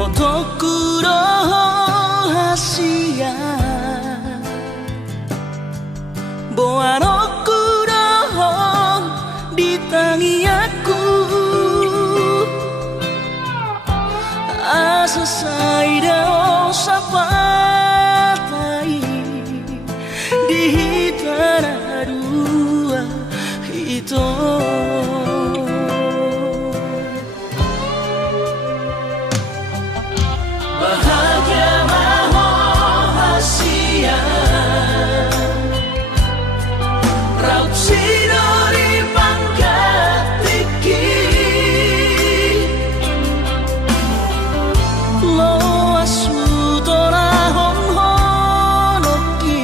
Notoku rahasia Boanoku dohong di tangiaku Asa saida sapatai di tanah dua itu bahagia rahasia raut sidori pangkat tiki lo asu tora hon honoki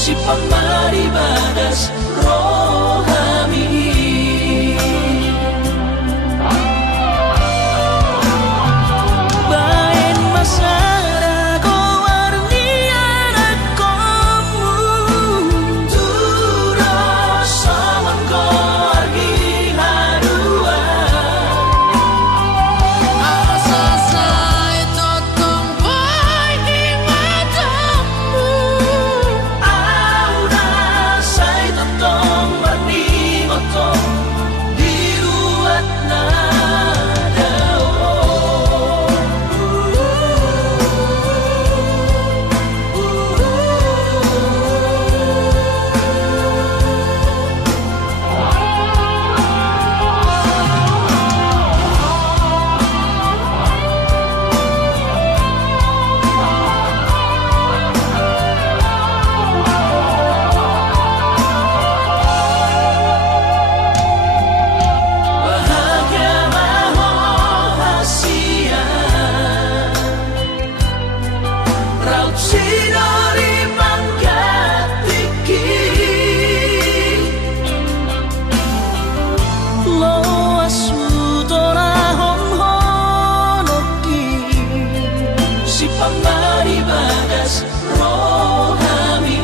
si pamari badas rohami bain masara ko warni anakmu duro saman ko argi harua Asa sai totong pai di matamu aura sai totong warni motong diruat nada bahagia rahasia raut sidori pangkat tiki lo asu tora hon honoki si pamari badas rohami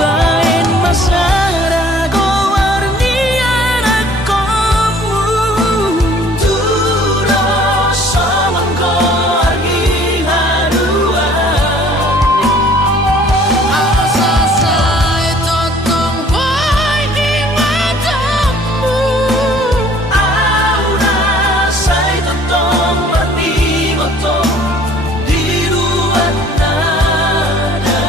bain masara ko warni anakmu duro saman ko argi harua Asa sai totong pai di matamu aura sai totong warni motong diruat nada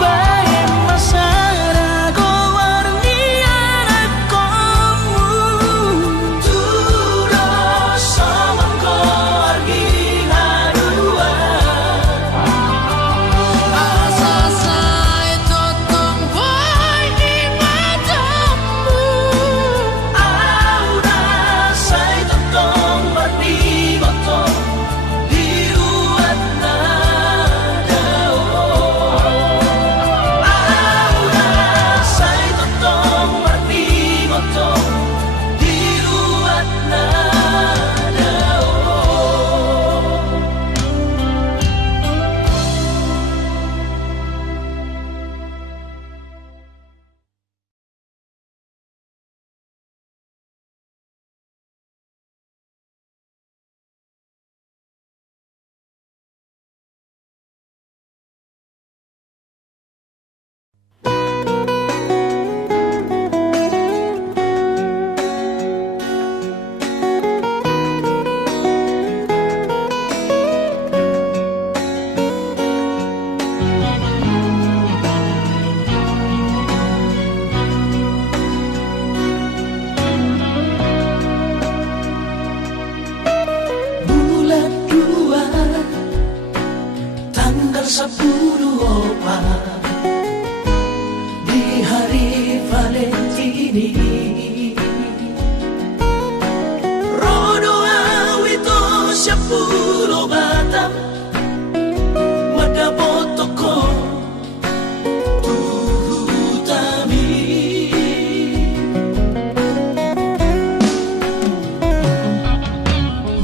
bain masara ko warni anakmu duro saman ko argi harua Asa sai totong pai di matamu aura sai totong warni motong diruat nada aura sai totong warni motong diruat nada bulan 2 tanggal 10 di hari Valentini rodo awito 10 batang madabotoko tuhutami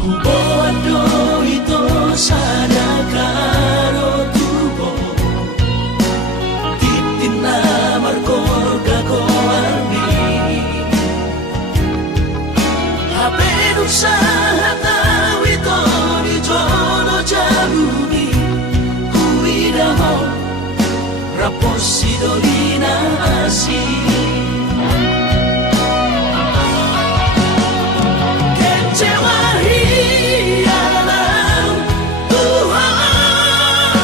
huboado ito sana karo tubo Sidolina así. Kecewa hialah Tuhan,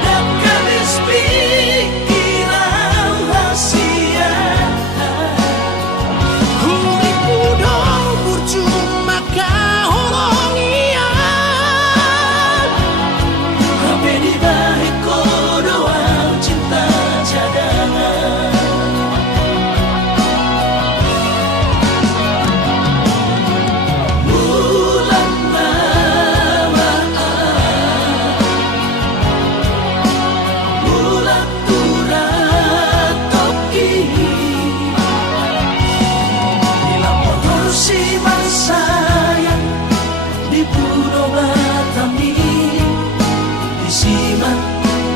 dan habis pikiran rahasia. Huri kudo percuma kahorong ian. Sampai di balik kodoan cinta cadangan. Bulan mawaan, bulan turat toki. Bila motor si sayang di Pulau Batam ini, disimak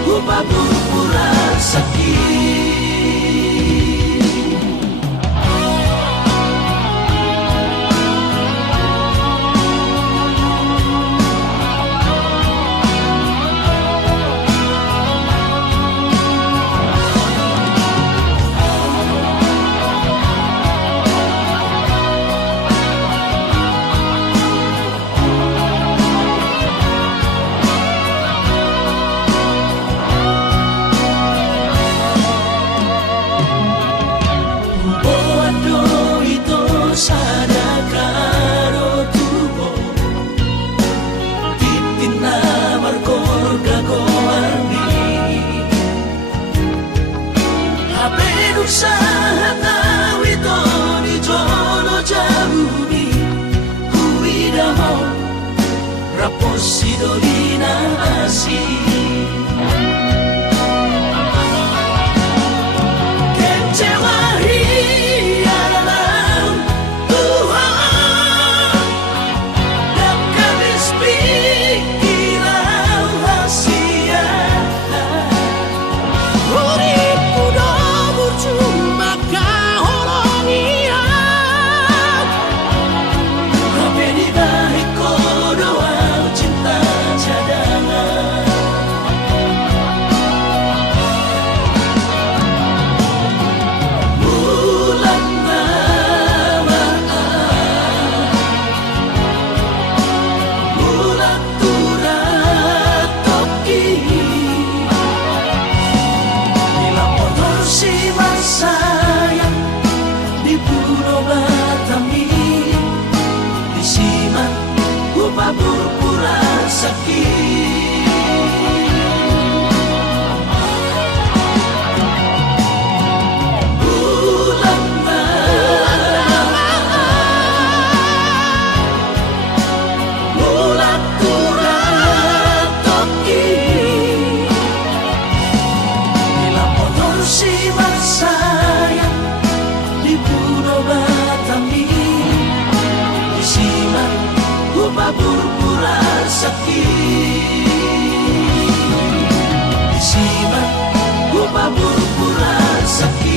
upah berpura sakit. Boado itu sadakaro tubo, titina markor gagoarni. Habe usaha tahu itu di jono jabuni, kuidaho rapos sidolina asih. Kecewa hialah Tuhan, dan habis pikiran rahasia. Huri kudo percuma kahorong ian. Sampai di balik kodoan cinta cadangan. Bulan mawaan, bulan turat toki. Bila motor si sayang di Pulau Batam ini, disimak upah berpura sakit. Bulan mawaan, bulan turat toki. Bila motor si sayang di Pulau Batam ini, disimak upah berpura sakit. Disimak upah berpura sakit.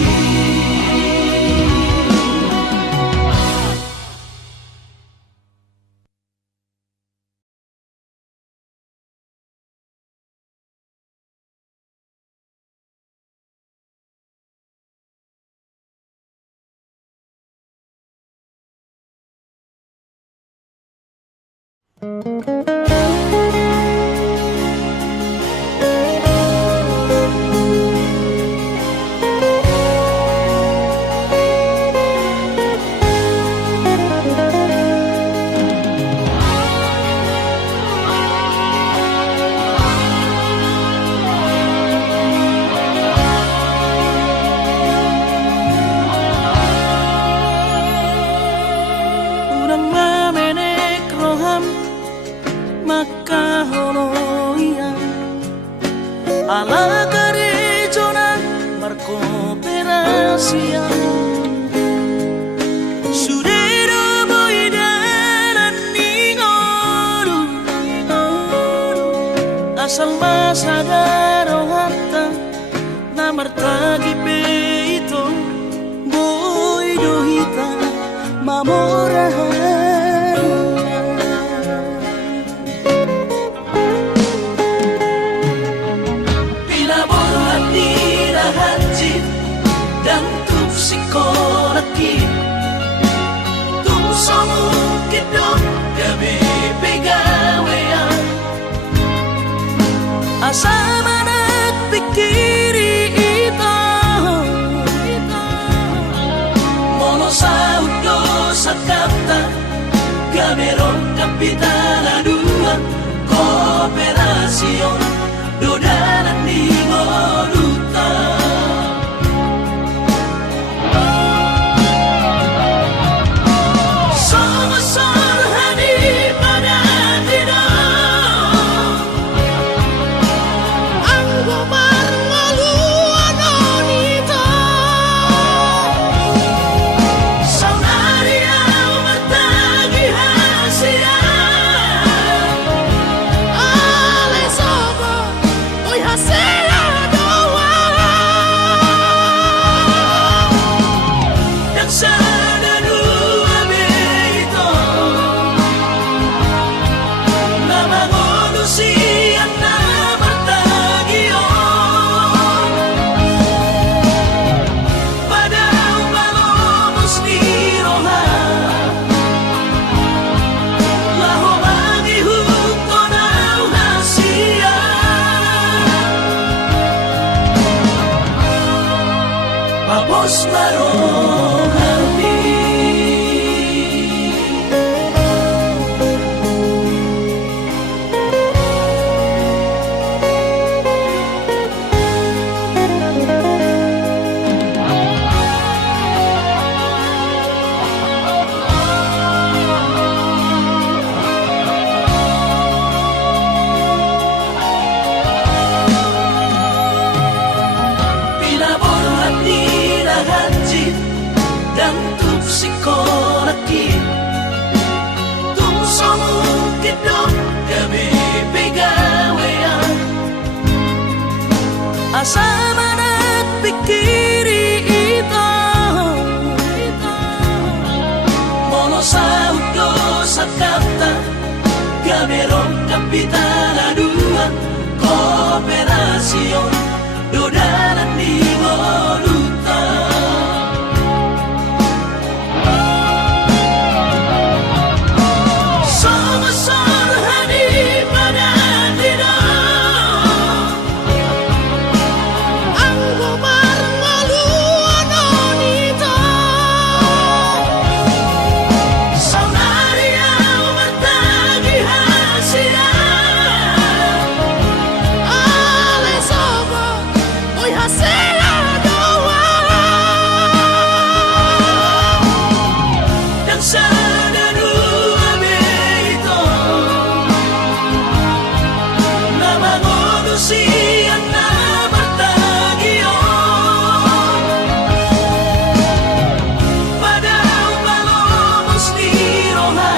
Urang mamenek roham maka holoian ala garejonan markooperasian. Sudero boidanan ningoru, asal masadaro hatta namartagi peito boidohita mamorahan. Bila bohati asa manak pikiri ito mono saudo sakapta gameron kapitana dua kooperasion dodanan di Moduta Sama-sama hadi pada tidak Anggo marmalu anonita Saunaria matagi hasia Ale sobo oi hasia doa Dan sana dua beito Nama manusia nama tagion Padahal malomos ni roha Laho bagi huko na hasia Papos marong hati Pinaborhat ni lahatjit dan tuk psikologit tuk somukit dok kami pegawean asa manak pikiri ito mono saudo sakapta gameron kapitana dua kooperasion dodanan di Moduta Sama-sama hadi pada tidak Anggo marmalu anonita Saunaria matagi hasia Ale sobo oi hasia doa Dan sana dua beito Nama manusia nama tagion Padahal malomos ni roha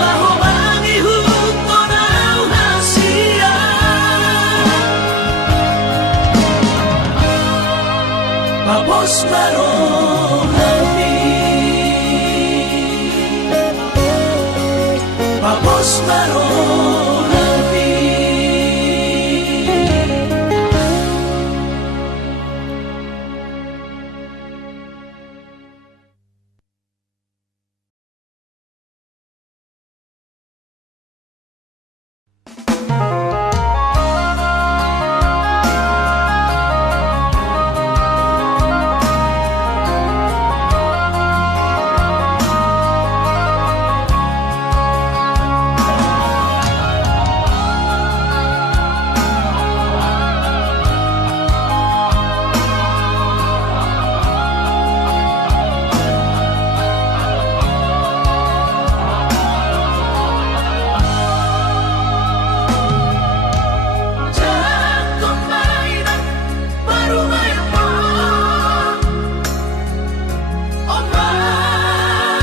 Laho bagi huko na hasia Papos marong hati Papos marong hati Jatuh mainan baru main pon Oma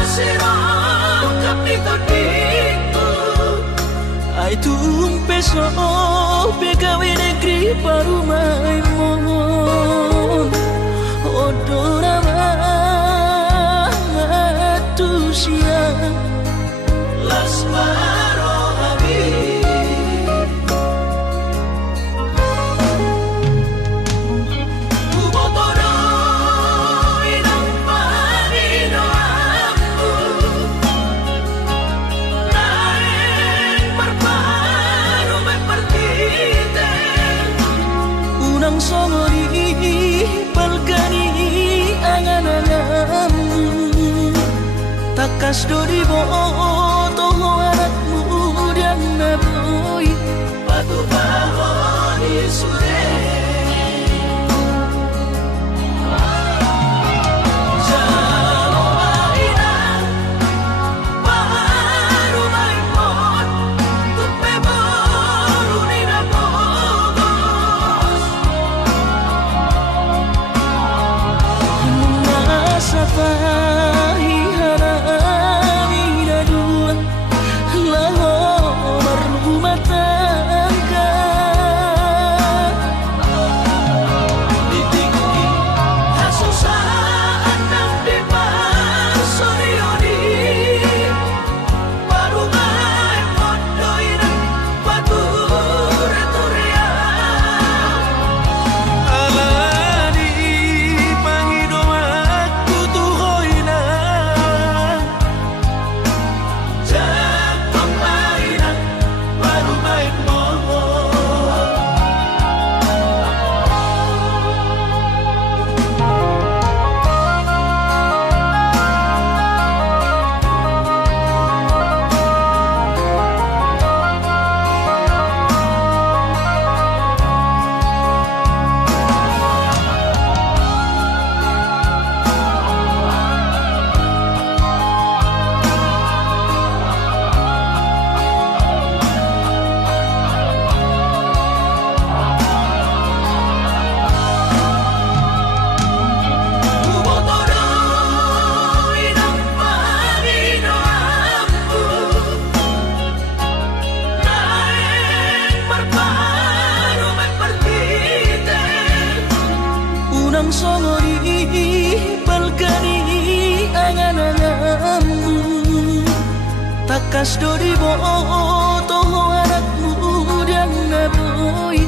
sirong kapito dito Ay tumpeso pegawe negeri baru main mon Odora matusia Las maro takas do di boto anak muda na boy patu bahon isure takas do di boto anak muda na boy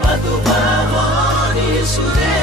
patu bahon isure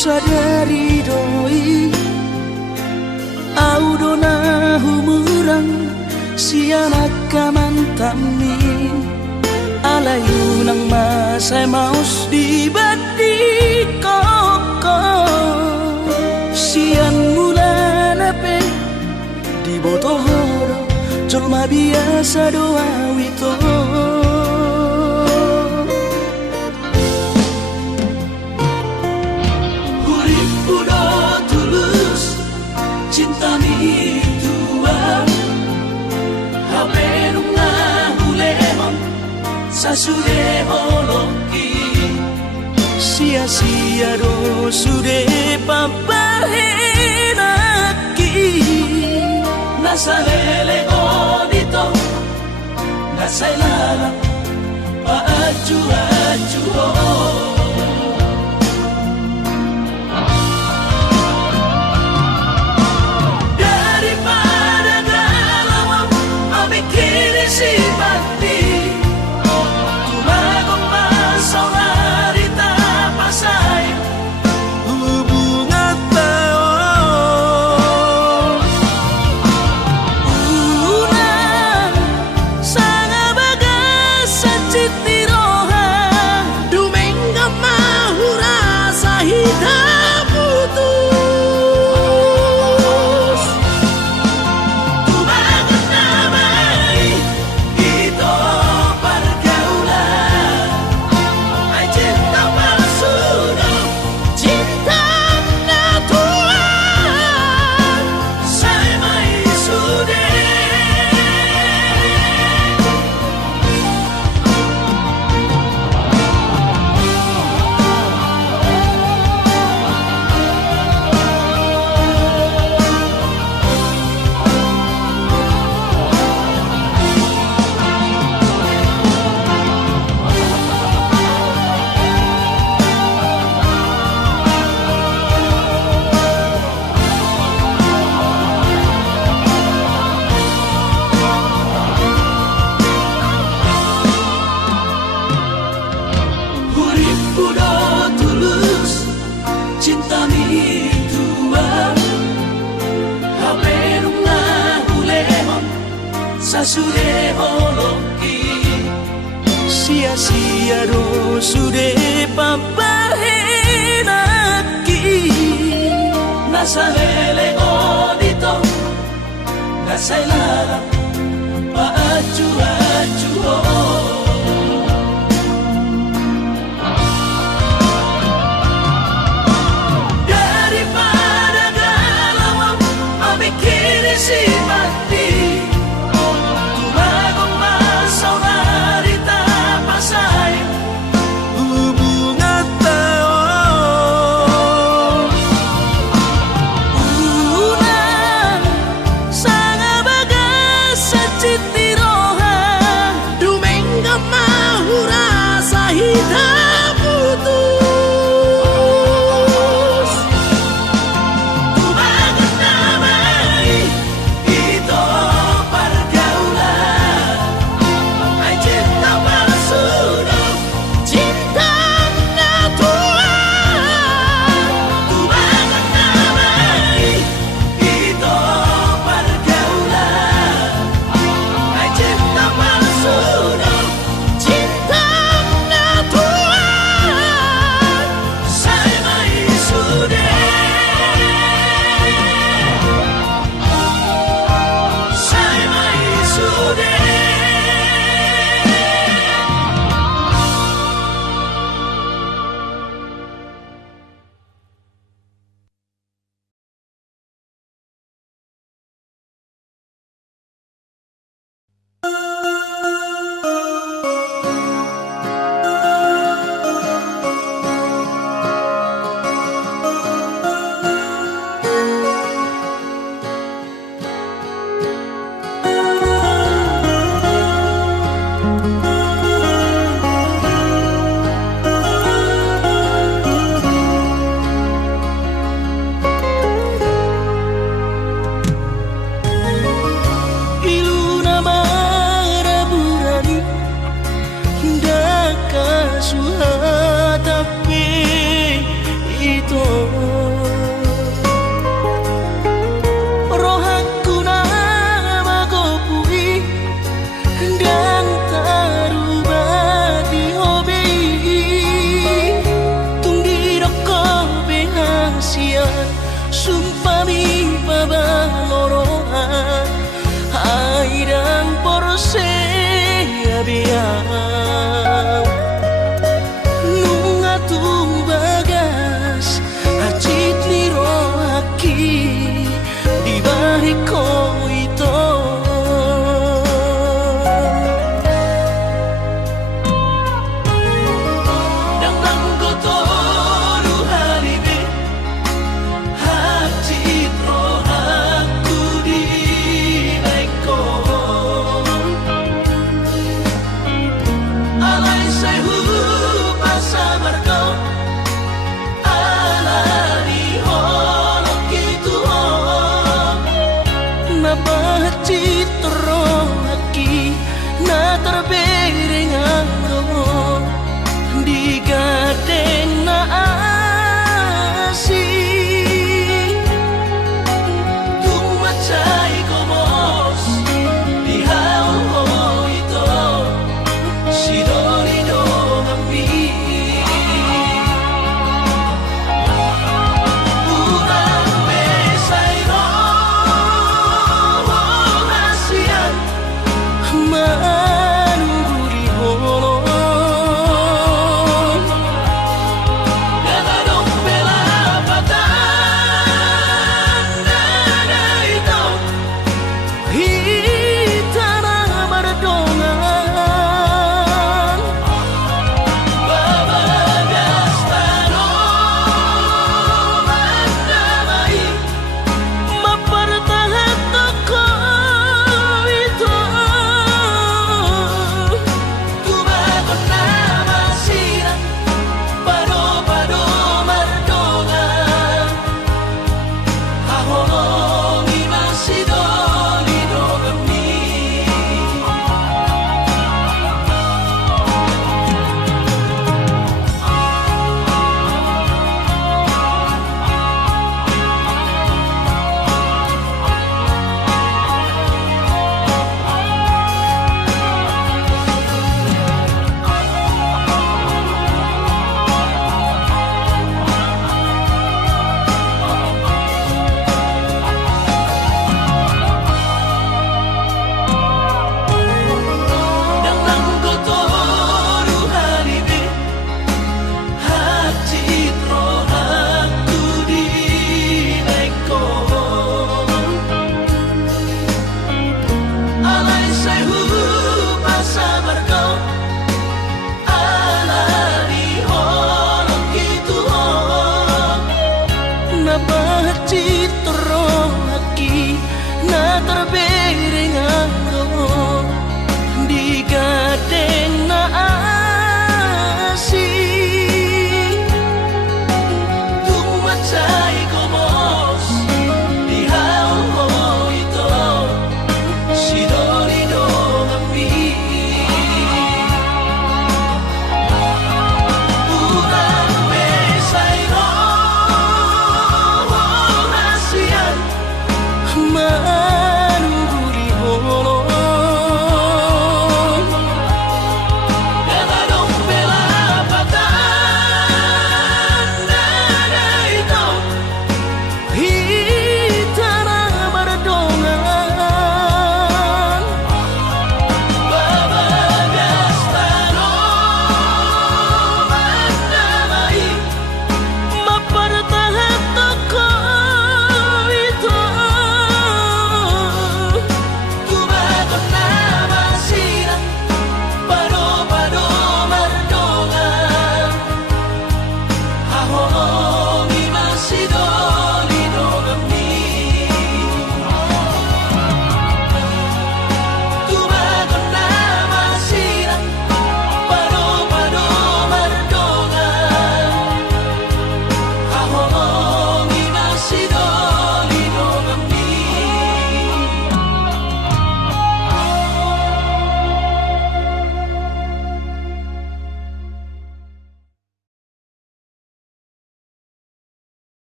Sadari doi audona humurang sianak kamantami alayu nang masay maus di bati koko sian mula nape di botohoro colma biasa doa wito cinta mi tua hape nunga hulemon sasude holoki sia-sia ro sude papahenaki nasalele dito nasailala paaju-aju daripada galau amikiri si mati tumagong masaulari tapasay hubungan tao unang sanga bagas sa ni roha dumenga mahura sa hitam putus tumagot na may ito pergaulan ay cinta palsu cinta natural saya may sude Hurip kudo tulus cinta mi tua hapenung na hulehon sasude holoki sia-sia ro sude papahenaki nasalele dito nasailala paaju-aju daripada galau amikiri si mati tumagong masaulari tapasay hubungan tao unang sanga bagas sa ni roha dumenga mahura sa hitam putus tumagot na may ito pergaulan ay cinta palsu cinta natural tumagot na may ito pergaulan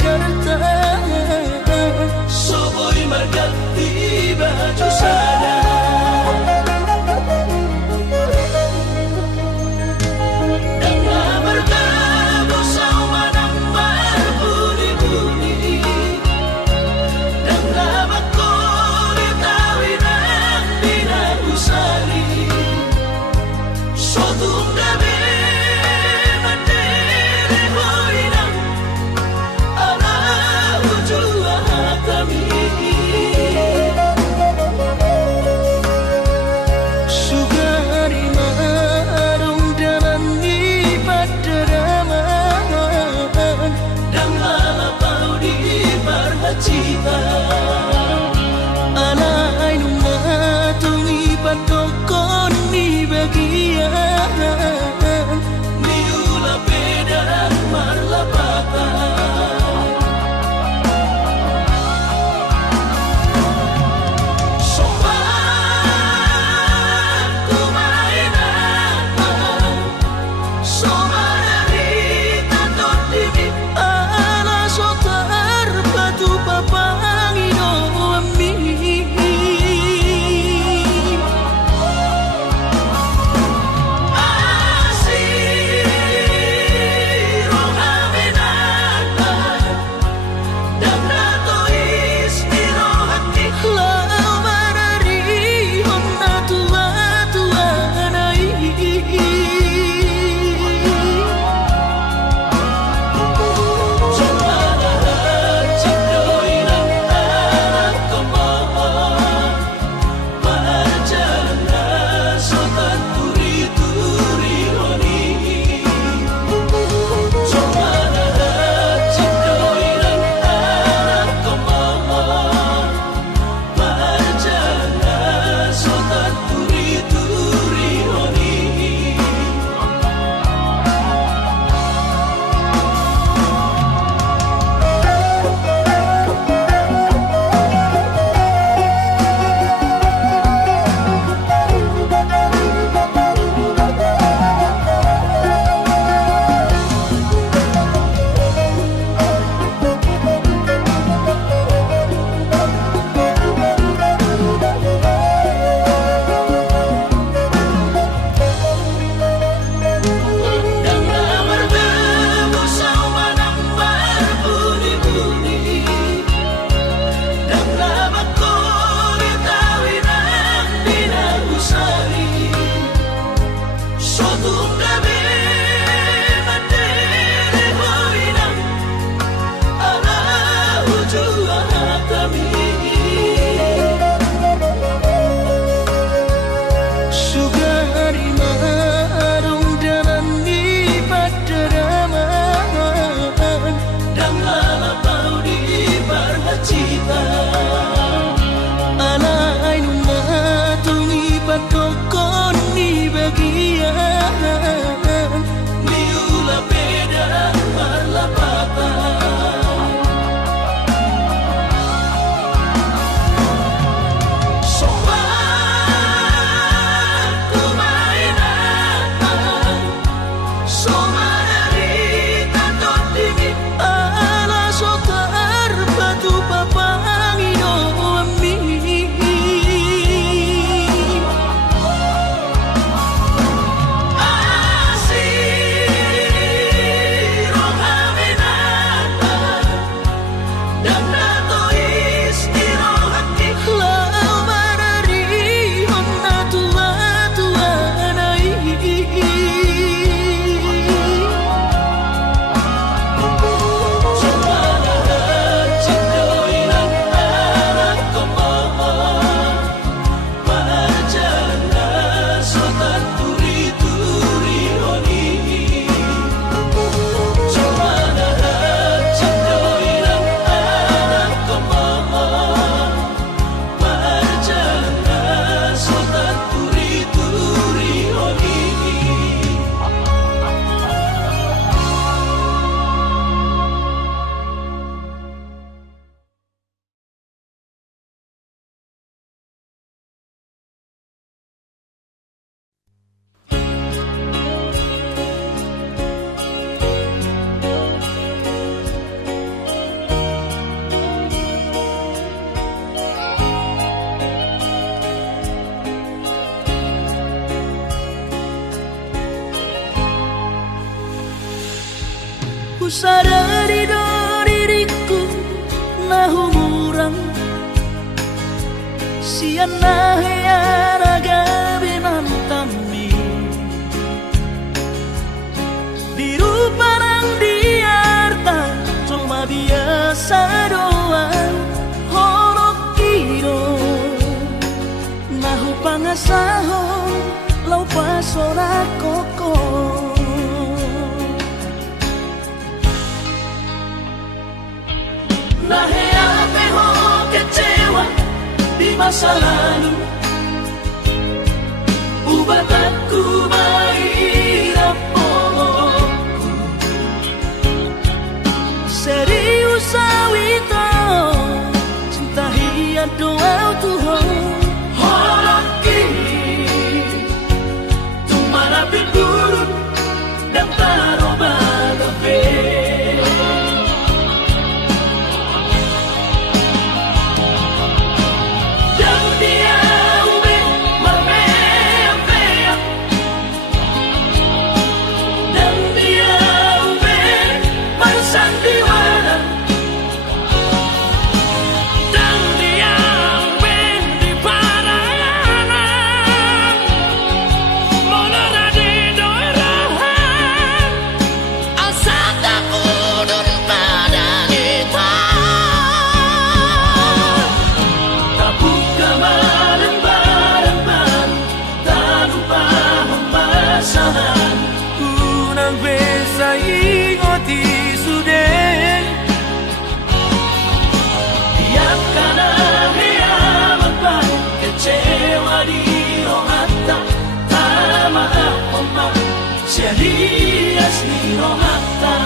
Jakarta. Soboy margati baju sana. Dengan bertemu sama nampak budi-budi, dengan bakuli tawinan tidak usali. Sotung gabe mandiri hoinang ala ujua hatami. Ku sadari do diriku nahu murang siana heyara gabinan tami biru parang diarta cuma biasa doang horok kiro nahu pangasaho lau pasora koko. Nahe ape ho kecewa di masa lalu, ubat aku mahirap poloku. Serius awito cinta hian doa Tuhan Horoki tumara pinturun dan taroba gabe. Serias ni rohata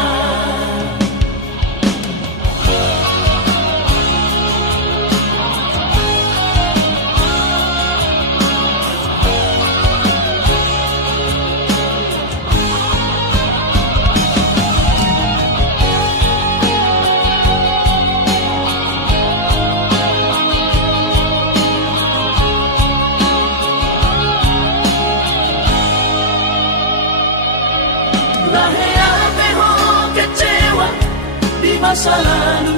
masa lalu,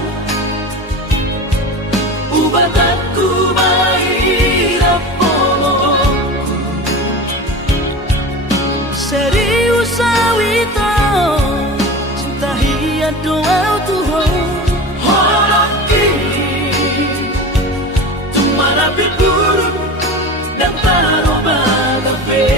ubat aku mahirap poloku. Serius awito cinta hian doa Tuhan Horoki tumara pinturun dan taroba gabe.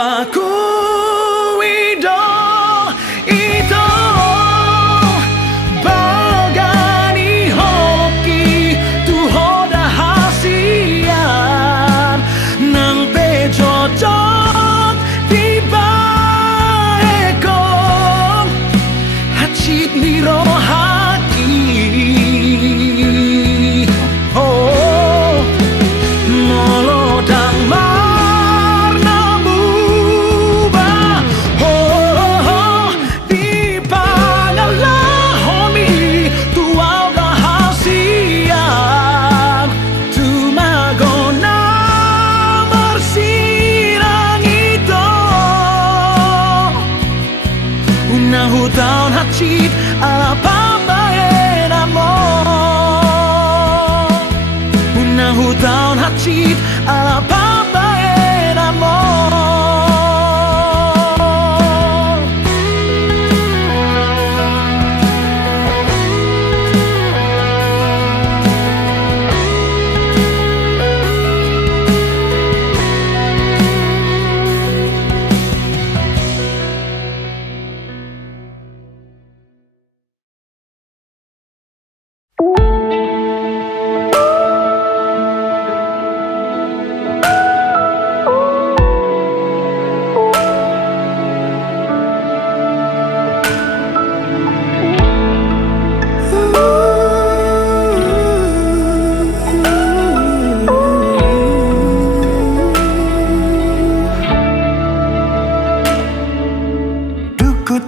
aku wido ito bagani hoki tuhoda hasian nang pejojot tiba ekong hachit niro haki oh molodang marna buba oh di pangalahomi tuaw rahasian tumago na marsirang ito unang hutaon hachit ala papain amor unang hutaon hachit ala papain amor.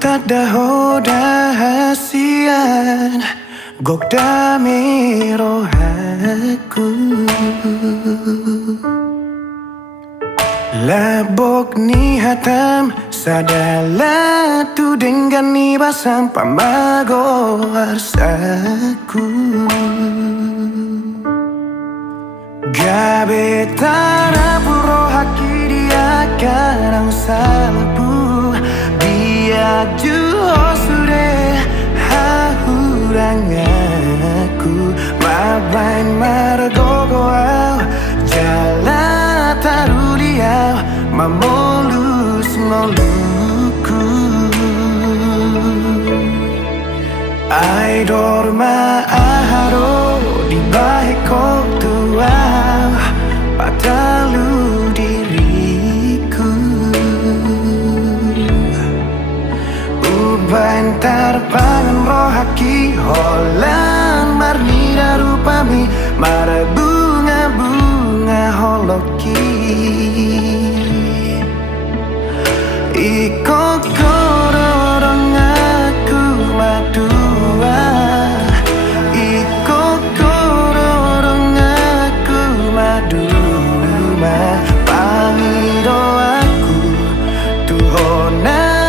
Tada hoda hasian gok damiro haku labok ni hatam sadala tu dengan ni basam pamago arsaku gabe tara puro haki dia karang salapu Juho sure hahurangaku mabain margogoau jala taruliau mamolus moluku ai dorma aharo di baheko tuau patalu diriku bantar pangan rohaki holan marnida rupami mara bunga-bunga holoki iko kororong aku madua iko kororong aku maduma pangido aku tuhonang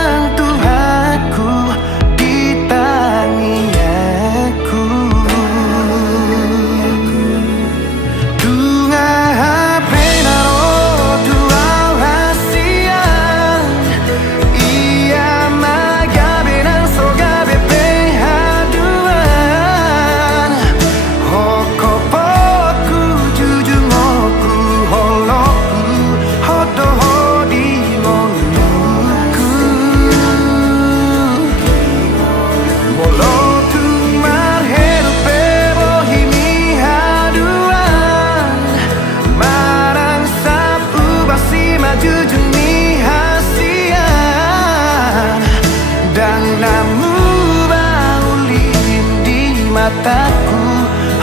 mataku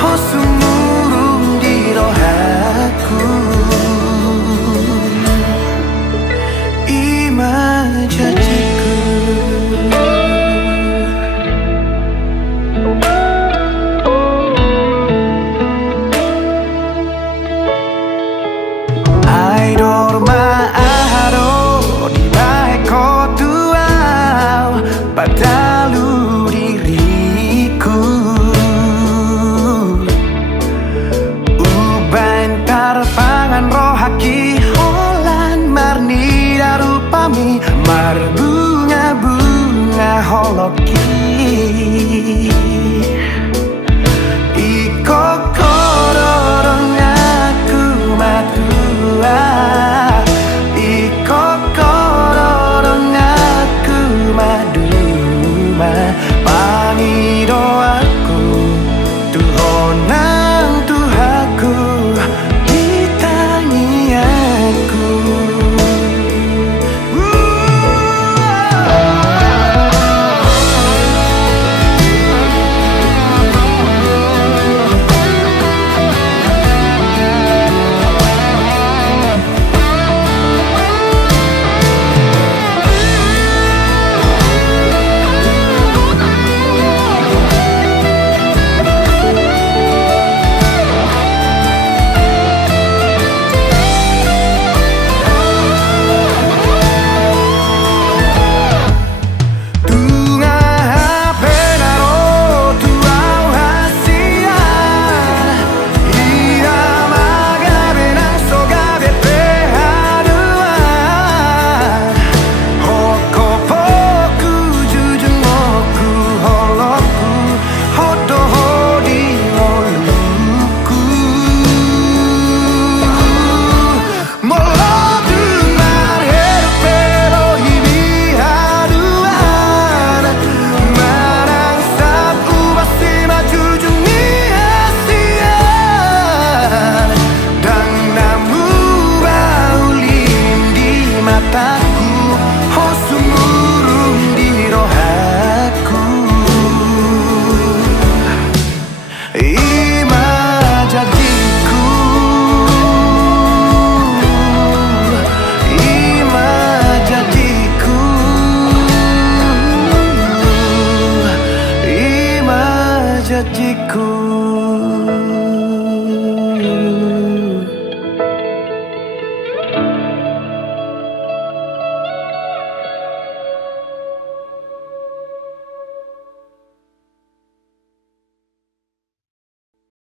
hosumurung di rohaku ima janjiku ai dorma aharo di baheko tuau padalu diriku rohaki holan marni darupami marbu